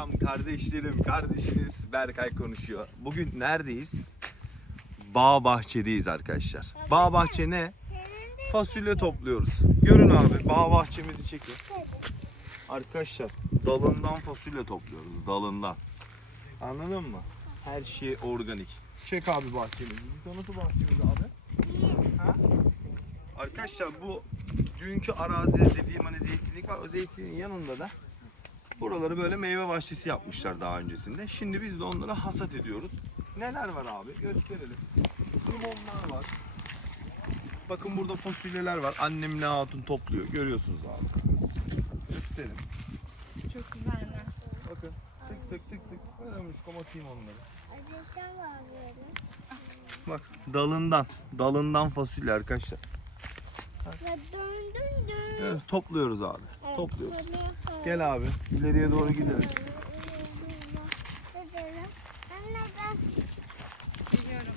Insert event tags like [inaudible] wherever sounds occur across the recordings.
Selam kardeşlerim, kardeşiniz Berkay konuşuyor. Bugün neredeyiz? Bağ bahçedeyiz arkadaşlar. Bağ bahçe ne? Fasulye topluyoruz. Görün abi bağ bahçemizi çekin. Arkadaşlar dalından fasulye topluyoruz dalından. Anladın mı? Her şey organik. Çek abi bahçemizi. Bir tanıtı bahçemizi abi. Ha? Arkadaşlar bu dünkü arazi dediğim hani zeytinlik var. O zeytinin yanında da buraları böyle meyve bahçesi yapmışlar daha öncesinde. Şimdi biz de onları hasat ediyoruz. Neler var abi? Gösterelim. Limonlar var. Bakın burada fasulyeler var. Annem ne hatun topluyor. Görüyorsunuz abi. Gösterin. Çok güzeller. Bakın. Tık tık tık tık. Önemli komatayım onları. Böyle. Bak dalından. Dalından fasulye arkadaşlar. Ve dön dön dön. Evet, topluyoruz abi. Evet, Topluyoruz. Gel abi. ileriye doğru gidelim. Biliyorum.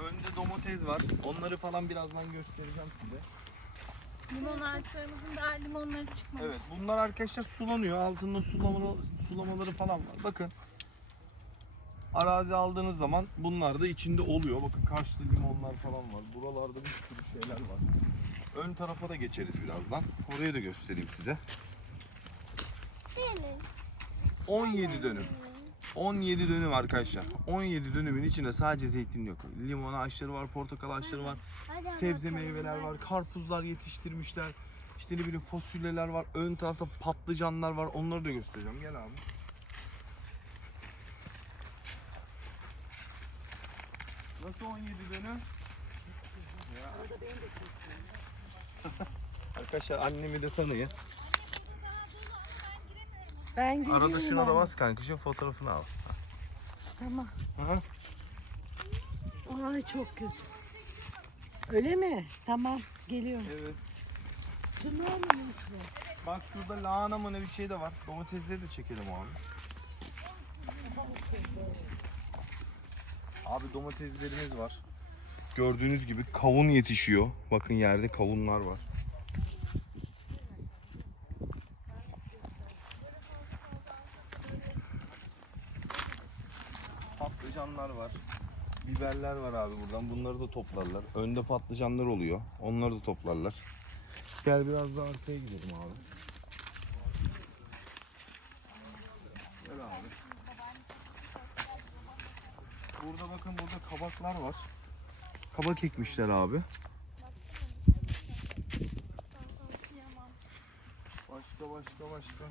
Önde domates var. Onları falan birazdan göstereceğim size. Limon ağaçlarımızın daha limonları çıkmamış. Evet bunlar arkadaşlar sulanıyor. Altında sulamaları, sulamaları falan var. Bakın. Arazi aldığınız zaman bunlar da içinde oluyor. Bakın karşıda limonlar falan var. Buralarda bir sürü şeyler var. Ön tarafa da geçeriz birazdan. Orayı da göstereyim size. Gelin. 17 dönüm. 17 dönüm arkadaşlar. 17 dönümün içinde sadece zeytin yok. Limon ağaçları var, portakal ağaçları var. Sebze meyveler var, karpuzlar yetiştirmişler. İşte ne bileyim fasulyeler var, ön tarafta patlıcanlar var. Onları da göstereceğim. Gel abi. Nasıl 17 dönüm? Ya. [laughs] Arkadaşlar annemi de tanıyın. Ben geliyorum. Arada şuna da bas kanka şu fotoğrafını al. Tamam. Aha. Ay çok güzel. Öyle mi? Tamam. Geliyorum. Evet. Şu ne olmuş Bak şurada lahana mı ne bir şey de var. Domatesleri de çekelim abi. Abi domateslerimiz var. Gördüğünüz gibi kavun yetişiyor. Bakın yerde kavunlar var. Patlıcanlar var. Biberler var abi buradan. Bunları da toplarlar. Önde patlıcanlar oluyor. Onları da toplarlar. Gel biraz daha arkaya gidelim abi. Gel abi. Burada bakın burada kabaklar var. Kabak ekmişler abi. Başka başka başka.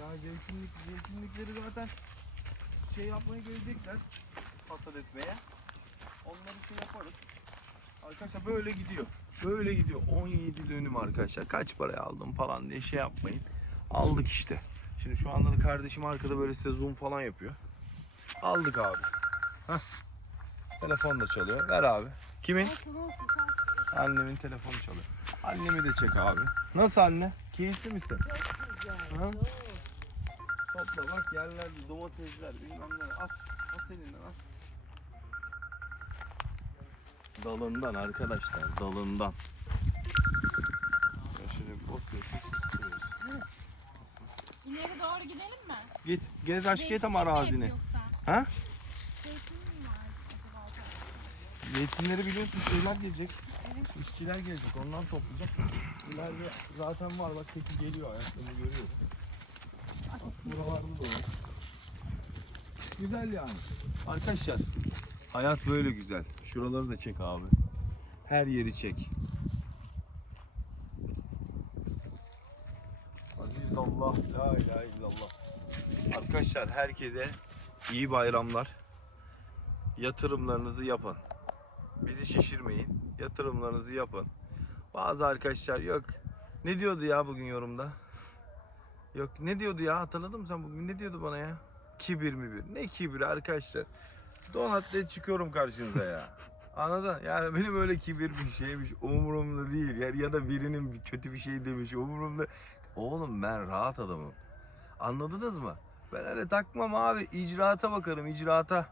Ya zeytinlik, zeytinlikleri zaten şey yapmaya gelecekler. Hasat etmeye. Onları şey yaparız. Arkadaşlar böyle gidiyor. Böyle gidiyor. 17 dönüm arkadaşlar. Kaç paraya aldım falan diye şey yapmayın. Aldık işte. Şimdi şu anda da kardeşim arkada böyle size zoom falan yapıyor. Aldık abi. Hah. Telefon da çalıyor. Ver abi. Kimin? Olsun olsun çalsın. Annemin telefonu çalıyor. Annemi de çek abi. Nasıl anne? Keyifli misin? Ha? Topla bak yerlerde domatesler bilmem ne. At. At elinden at. Dalından arkadaşlar dalından. Ya bir basıyorsun. tutuyorsun. İleri doğru gidelim mi? Git gez aşk et ama mi arazini. Yoksa Ha? zeytin mi var acaba? Zeytinleri biliyorsun şeyler gelecek. İşçiler gelecek onlar toplayacak. İleride zaten var bak teki geliyor ayaklarını görüyorum. Buralarda da. Güzel yani. Arkadaşlar hayat böyle güzel. Şuraları da çek abi. Her yeri çek. Aziz Allah, la ilahe illallah. Arkadaşlar herkese iyi bayramlar. Yatırımlarınızı yapın. Bizi şişirmeyin. Yatırımlarınızı yapın. Bazı arkadaşlar yok. Ne diyordu ya bugün yorumda? Yok ne diyordu ya hatırladın mı sen bugün ne diyordu bana ya? Kibir mi bir? Ne kibir arkadaşlar? Donatla çıkıyorum karşınıza ya. [laughs] Anladın? Yani benim öyle kibir bir şeymiş umurumda değil. Yani ya da birinin bir kötü bir şey demiş umurumda. Oğlum ben rahat adamım. Anladınız mı? Ben öyle takmam abi. İcraata bakarım icraata.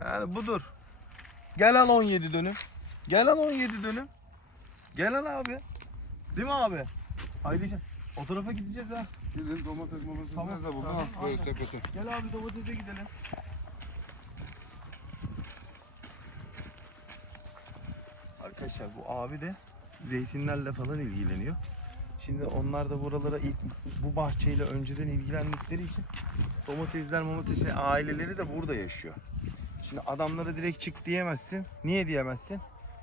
Yani budur. Gel al 17 dönüm. Gel al 17 dönüm. Gel al abi. Değil mi abi? Haydi O tarafa gideceğiz ha. Gidin domates momates Tamam, nerede buldun? tamam, Ha, böyle sepete. Gel abi domatese gidelim. Arkadaşlar bu abi de zeytinlerle falan ilgileniyor. Şimdi onlar da buralara ilk, bu bahçeyle önceden ilgilendikleri için domatesler domatesler aileleri de burada yaşıyor. Şimdi adamlara direkt çık diyemezsin. Niye diyemezsin?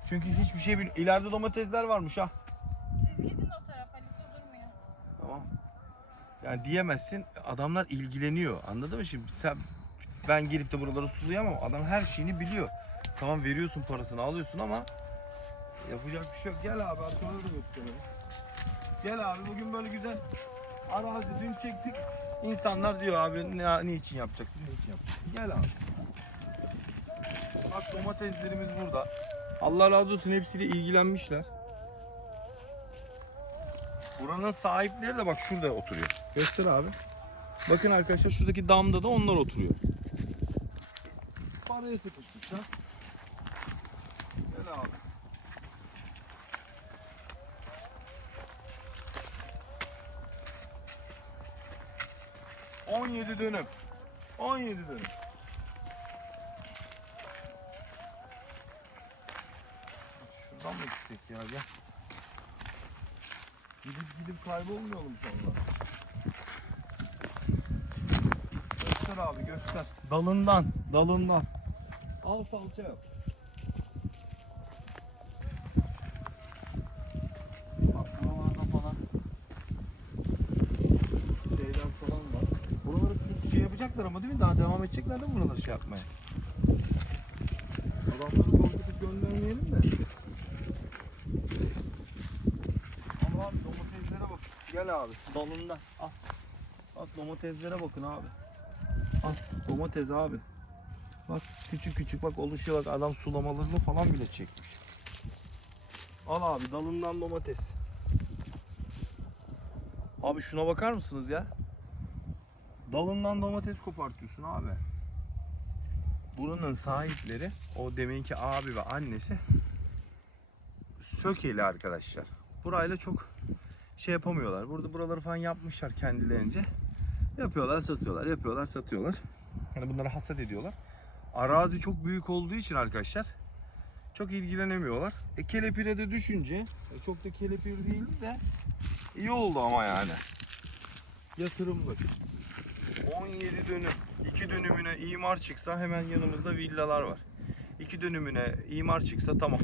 Çünkü hiçbir şey bil. İleride domatesler varmış ha. Siz gidin o tarafa Lito durmuyor. Tamam. Yani diyemezsin. Adamlar ilgileniyor. Anladın mı şimdi? Sen ben gelip de buraları sulayamam. Adam her şeyini biliyor. Tamam veriyorsun parasını alıyorsun ama yapacak bir şey yok. Gel abi arkaları da. Gel abi bugün böyle güzel arazi dün çektik. İnsanlar diyor abi ne, ne için yapacaksın ne için yapacaksın. Gel abi. Bak domateslerimiz burada. Allah razı olsun hepsiyle ilgilenmişler. Buranın sahipleri de bak şurada oturuyor. Göster abi. Bakın arkadaşlar şuradaki damda da onlar oturuyor. Paraya sıkışmışlar. Gel abi. On yedi dönüm. On yedi dönüm. Şuradan mı gitsek ya gel. Gidip gidip kaybolmayalım sonra. Göster abi göster. Dalından, dalından. Al salça yap. Şey yapacaklar ama değil mi? Daha devam edecekler mi buraları şey yapmaya? Adamları korkutup göndermeyelim de. Ama abi domateslere bak. Gel abi. Dalından. Al. Bak domateslere bakın abi. Al domates abi. Bak küçük küçük bak oluşuyor bak adam sulamalarını falan bile çekmiş. Al abi dalından domates. Abi şuna bakar mısınız ya? Dalından domates kopartıyorsun abi. Buranın sahipleri o deminki abi ve annesi Sökeli arkadaşlar. Burayla çok şey yapamıyorlar. Burada buraları falan yapmışlar kendilerince. Yapıyorlar, satıyorlar, yapıyorlar, satıyorlar. Hani bunları hasat ediyorlar. Arazi çok büyük olduğu için arkadaşlar çok ilgilenemiyorlar. E kelepire de düşünce e, çok da kelepir değil de iyi oldu ama yani. Yatırımlık. 17 dönüm. 2 dönümüne imar çıksa hemen yanımızda villalar var. 2 dönümüne imar çıksa tamam.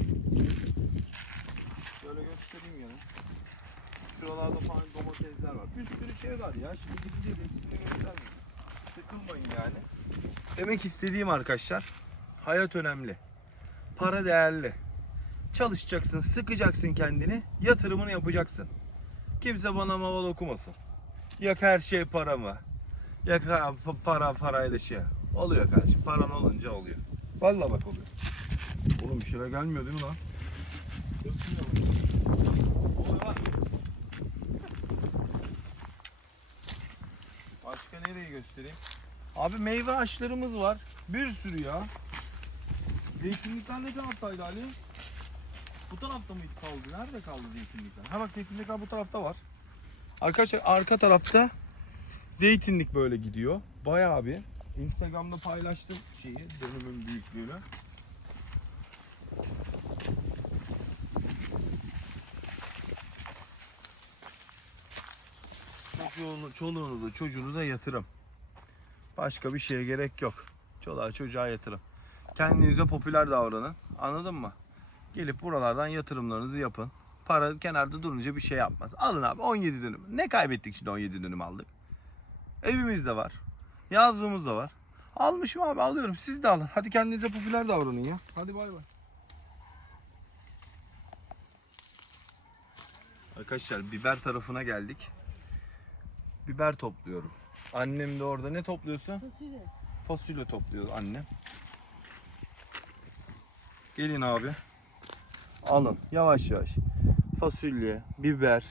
Şöyle göstereyim yani. Şuralarda falan domatesler var. Bir sürü şey var ya. Şimdi gideceğiz hepsini göstermeyeyim. Sıkılmayın yani. Demek istediğim arkadaşlar hayat önemli. Para değerli. Çalışacaksın, sıkacaksın kendini, yatırımını yapacaksın. Kimse bana maval okumasın. Yak her şey para mı? Yak para parayla şey. Oluyor kardeşim. Paran olunca oluyor. Vallahi bak oluyor. Oğlum bir şeyler gelmiyor değil mi lan? Oluyor lan. Başka nereyi göstereyim? Abi meyve ağaçlarımız var. Bir sürü ya. Zeytinlikler ne taraftaydı Ali? Bu tarafta mıydı kaldı? Nerede kaldı zeytinlikler? Ha bak zeytinlikler bu tarafta var. Arkadaşlar arka tarafta zeytinlik böyle gidiyor. Bayağı bir. Instagram'da paylaştım şeyi, dönümün büyüklüğünü. Çoluğunuza, çocuğunuza yatırım. Başka bir şeye gerek yok. Çoluğa çocuğa yatırım. Kendinize popüler davranın. Anladın mı? Gelip buralardan yatırımlarınızı yapın. Para kenarda durunca bir şey yapmaz. Alın abi 17 dönüm. Ne kaybettik şimdi 17 dönüm aldık? Evimiz de var. Yazlığımız da var. Almışım abi alıyorum. Siz de alın. Hadi kendinize popüler davranın ya. Hadi bay bay. Arkadaşlar biber tarafına geldik. Biber topluyorum. Annem de orada ne topluyorsun? Fasulye. Fasulye topluyor annem. Gelin abi. Alın yavaş yavaş. Fasulye, biber,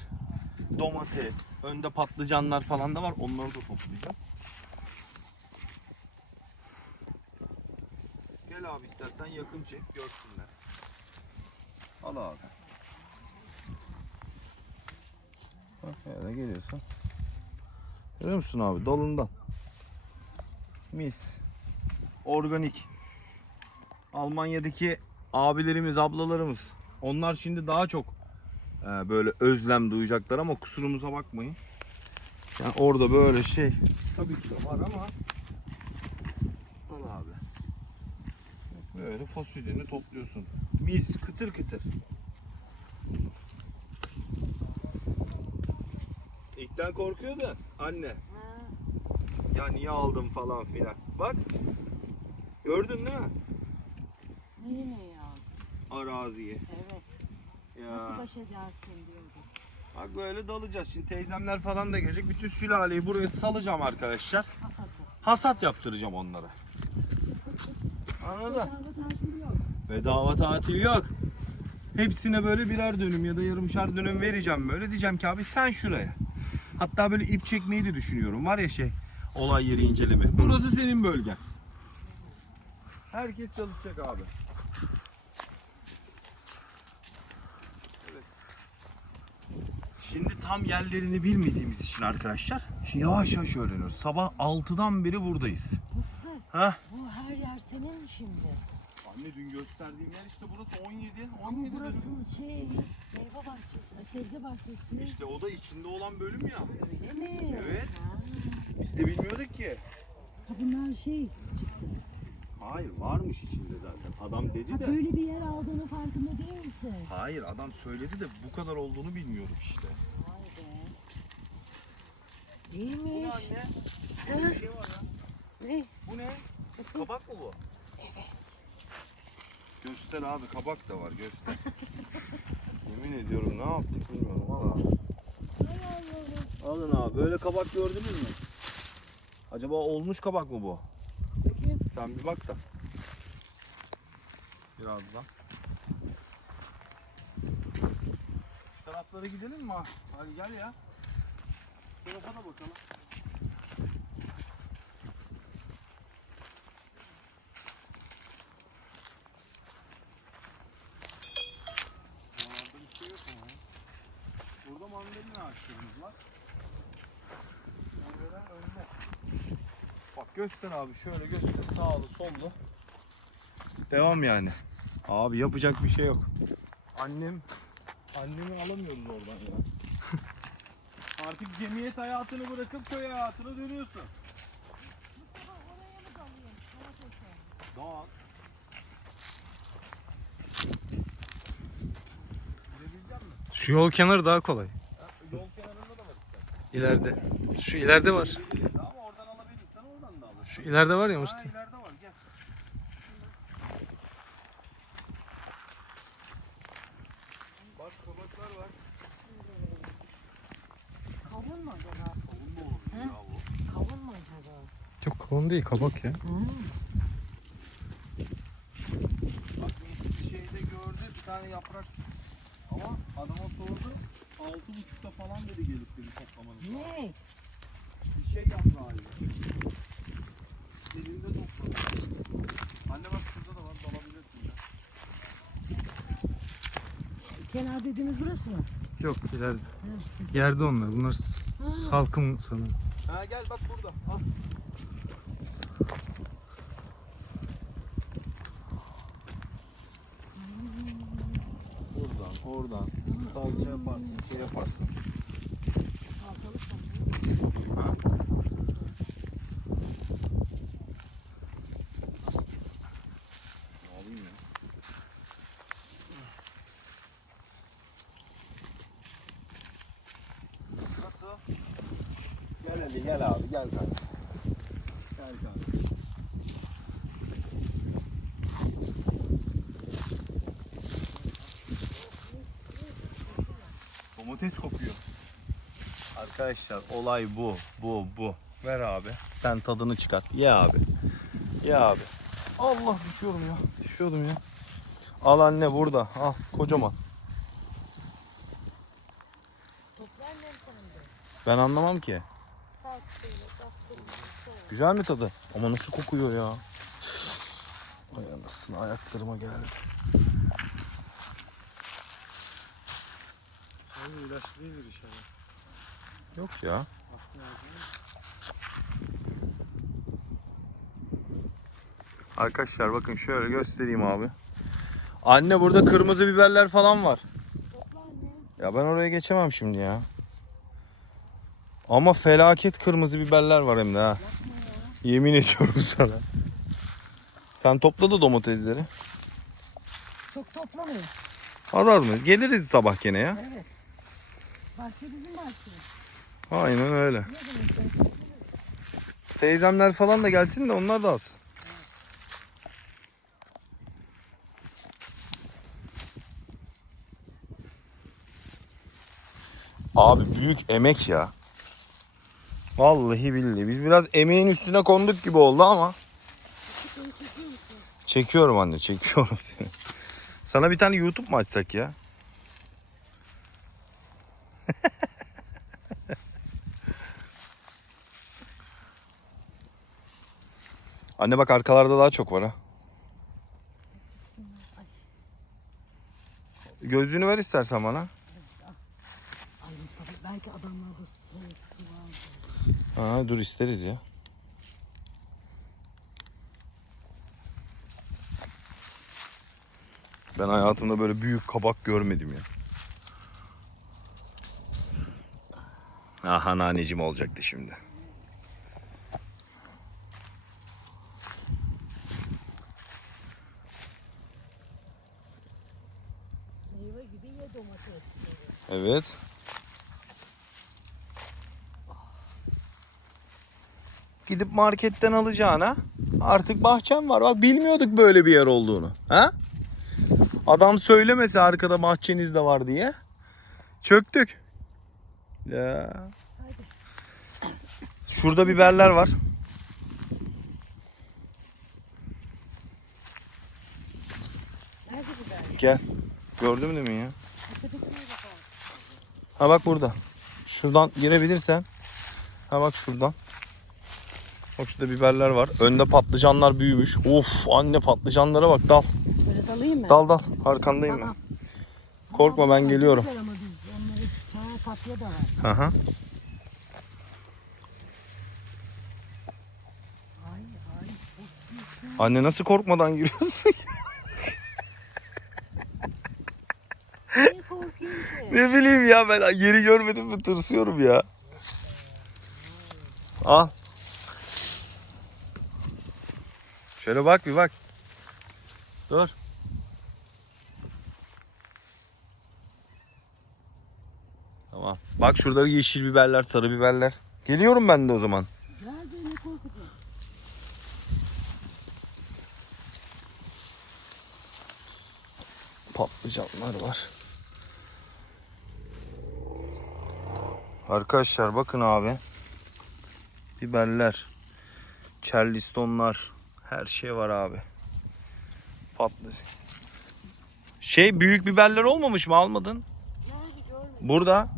domates, önde patlıcanlar falan da var. Onları da toplayacağız. Gel abi istersen yakın çek görsünler. Al abi. Bak öyle geliyor. kullanıyorsun. Görüyor musun abi? Dalından. Mis. Organik. Almanya'daki abilerimiz, ablalarımız. Onlar şimdi daha çok e, böyle özlem duyacaklar ama kusurumuza bakmayın. Yani orada böyle şey tabii ki var ama Al abi. Böyle fasulyeni topluyorsun. Mis kıtır kıtır. İlkten korkuyordu anne. Ya niye aldım falan filan. Bak. Gördün değil mi? Neyi ne ya? Araziyi. Evet. Ya. Nasıl baş edersin diyordu. Bak böyle dalacağız. Şimdi teyzemler falan da gelecek. Bütün sülaleyi buraya salacağım arkadaşlar. Hasatı. Hasat yaptıracağım onlara. Anladın? Bedava tatil yok. Bedava tatil yok. Hepsine böyle birer dönüm ya da yarımşar dönüm vereceğim böyle. Diyeceğim ki abi sen şuraya. Hatta böyle ip çekmeyi de düşünüyorum. Var ya şey olay yeri inceleme. Burası senin bölgen. Herkes çalışacak abi. Evet. Şimdi tam yerlerini bilmediğimiz için arkadaşlar şimdi yavaş yavaş öğreniyoruz. Sabah 6'dan beri buradayız. Ha? Bu her yer senin mi şimdi? Anne dün gösterdiğim yer işte burası 17. Ama 17 dönüm. burası şey meyve bahçesi, sebze bahçesi. İşte o da içinde olan bölüm ya. Öyle mi? Evet. Ha. Biz de bilmiyorduk ki. Ha bunlar şey çıktı. Hayır varmış içinde zaten. Adam dedi Ha de. böyle bir yer aldığını farkında değil misin? Hayır adam söyledi de bu kadar olduğunu bilmiyorduk işte. Vay be. Bu ne İyiymiş. anne? Bir şey var ya. Ne? Bu ne? Kabak mı bu? Evet. Göster abi kabak da var göster. [laughs] Yemin ediyorum ne yaptık bilmiyorum valla. Alın abi böyle kabak gördünüz mü? Acaba olmuş kabak mı bu? Bakayım. Sen bir bak da. Birazdan. Şu taraflara gidelim mi? Hadi gel ya. Tarafa da bakalım. Buralarda bir şey yok ama. Burada mandalina ağaçlarımız var. Meyveler önde. Bak göster abi şöyle göster sağlı sollu. Devam yani. Abi yapacak bir şey yok. Annem annemi alamıyoruz oradan ya. [laughs] Artık cemiyet hayatını bırakıp köy hayatına dönüyorsun. Mustafa oraya mı. Doğan. Gidebilecek misin? Şu yol kenarı daha kolay. Ha, Yol kenarında da var istersen. İleride. Şu ileride var. Ama oradan alabilirsen oradan da alırsın. Şu ileride var ya Mustafa. ileride var gel. Bak kabaklar var. Kavun mu acaba? Kavun mu olur He? ya bu? Kavun mu acaba? Yok kavun değil kabak ya. Hmm. Bak bir şeyde gördü bir tane yaprak. Ama adama sordu. Altı buçukta falan dedi gelip dedi toplamanız. Ne? Bir şey yaprağı gibi. Elinde topladı. Anne bak şurada da var dalabilirsin ya. Kenar dediğiniz burası mı? Yok ileride. Ha. Yerde onlar. Bunlar s- salkım sanırım. Ha gel bak burada. Al. Buradan, oradan. Salça yaparsın, şey yaparsın. Salçalık mı? Ha. Alayım ya. Nasıl? Gel abi gel kanka. Gel kanka. Domates kokuyor. Arkadaşlar olay bu, bu, bu. Ver abi. Sen tadını çıkar. Ye abi. Ye abi. Allah düşüyorum ya. Düşüyordum ya. Al anne burada. Al kocaman. Toplar ne sonunda? Ben anlamam ki. Güzel mi tadı? Ama nasıl kokuyor ya? Ay anasını ayaklarıma geldi. Ay ilaçlı değildir inşallah. Yok ya. Arkadaşlar bakın şöyle göstereyim abi. Anne burada kırmızı biberler falan var. Ya ben oraya geçemem şimdi ya. Ama felaket kırmızı biberler var hem de ha. Yemin ediyorum sana. Sen topla da domatesleri. Çok toplamıyor. Az az mı? Geliriz sabah gene ya. Evet. Bahçe bizim bahçe. Aynen öyle. Teyzemler falan da gelsin de onlar da alsın. Abi büyük emek ya. Vallahi billahi. Biz biraz emeğin üstüne konduk gibi oldu ama. Çekiyorum anne, çekiyorum seni. Sana bir tane YouTube mu açsak ya? Anne bak arkalarda daha çok var ha. Gözlüğünü ver istersen bana. Belki adamlarda soğuk Ha, dur isteriz ya. Ben hayatımda böyle büyük kabak görmedim ya. Aha nanecim olacaktı şimdi. Meyve gibi ye domates. Evet. Gidip marketten alacağına artık bahçem var. Bak bilmiyorduk böyle bir yer olduğunu. Ha? Adam söylemese arkada bahçeniz de var diye. Çöktük. Ya. Şurada biberler var. Gel. Gördün mü ya? Ha bak burada. Şuradan girebilirsen. Ha bak şuradan. Bak şurada biberler var. Önde patlıcanlar büyümüş. Of anne patlıcanlara bak dal. Böyle dalayım mı? Dal dal. Arkandayım ben. Korkma ben geliyorum. Hı hı. Anne nasıl korkmadan giriyorsun? [laughs] Ne korkayım ki? ne bileyim ya ben yeri görmedim mi tırsıyorum ya. Al. Şöyle bak bir bak. Dur. Tamam. Bak şurada yeşil biberler, sarı biberler. Geliyorum ben de o zaman. Patlıcanlar var. Arkadaşlar bakın abi. Biberler, charlestonlar, her şey var abi. Patlıcan. Şey büyük biberler olmamış mı almadın? Burada.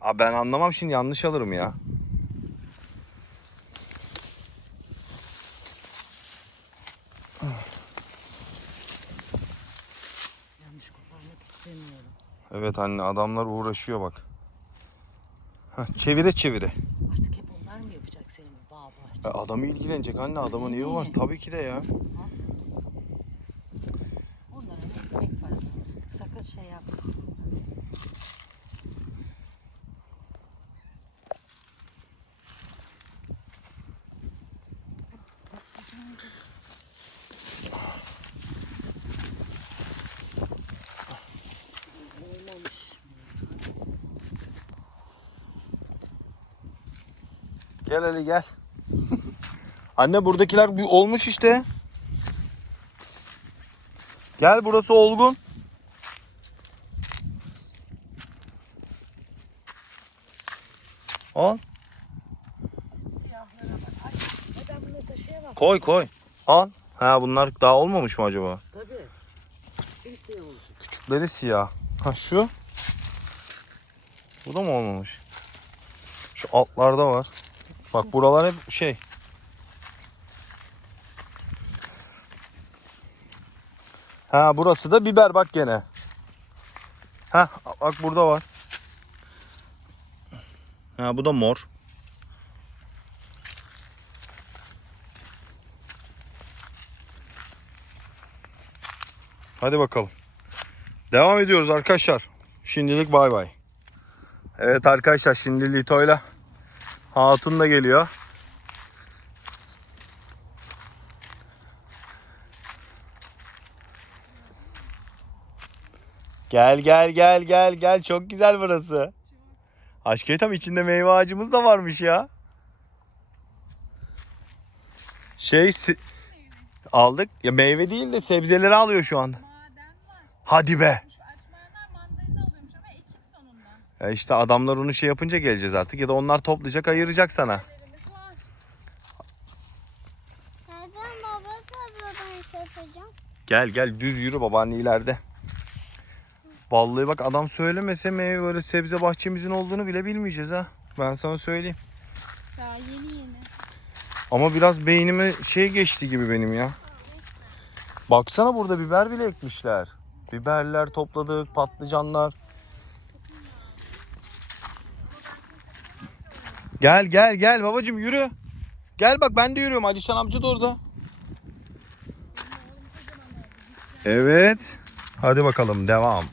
Abi ben anlamam şimdi yanlış alırım ya. Evet anne adamlar uğraşıyor bak. Heh, çevire çevire. Artık hep onlar mı yapacak senin bahçe? E, adamı ilgilenecek anne adamın evi var tabii ki de ya. Onlara ekmek parası? Sakın şey yapma. Gel Ali gel. Anne buradakiler olmuş işte. Gel burası olgun. Al. Koy koy. Al. Ha bunlar daha olmamış mı acaba? Tabii. Simsiyah olacak. Küçükleri siyah. Ha şu. Bu da mı olmamış? Şu altlarda var. Bak buralar hep şey. Ha burası da biber bak gene. Ha bak burada var. Ha bu da mor. Hadi bakalım. Devam ediyoruz arkadaşlar. Şimdilik bay bay. Evet arkadaşlar şimdi Lito'yla Hatun da geliyor. Gel gel gel gel gel çok güzel burası. Aşk tam içinde meyve ağacımız da varmış ya. Şey aldık ya meyve değil de sebzeleri alıyor şu anda. Hadi be. Ya işte adamlar onu şey yapınca geleceğiz artık ya da onlar toplayacak ayıracak sana. Şey? Gel gel düz yürü babaanne ileride. Vallahi bak adam söylemese meyve böyle sebze bahçemizin olduğunu bile bilmeyeceğiz ha. Ben sana söyleyeyim. Daha yeni yeni. Ama biraz beynime şey geçti gibi benim ya. Baksana burada biber bile ekmişler. Biberler topladık, patlıcanlar. Gel gel gel babacım yürü. Gel bak ben de yürüyorum. Alişan amca da orada. Evet. Hadi bakalım devam.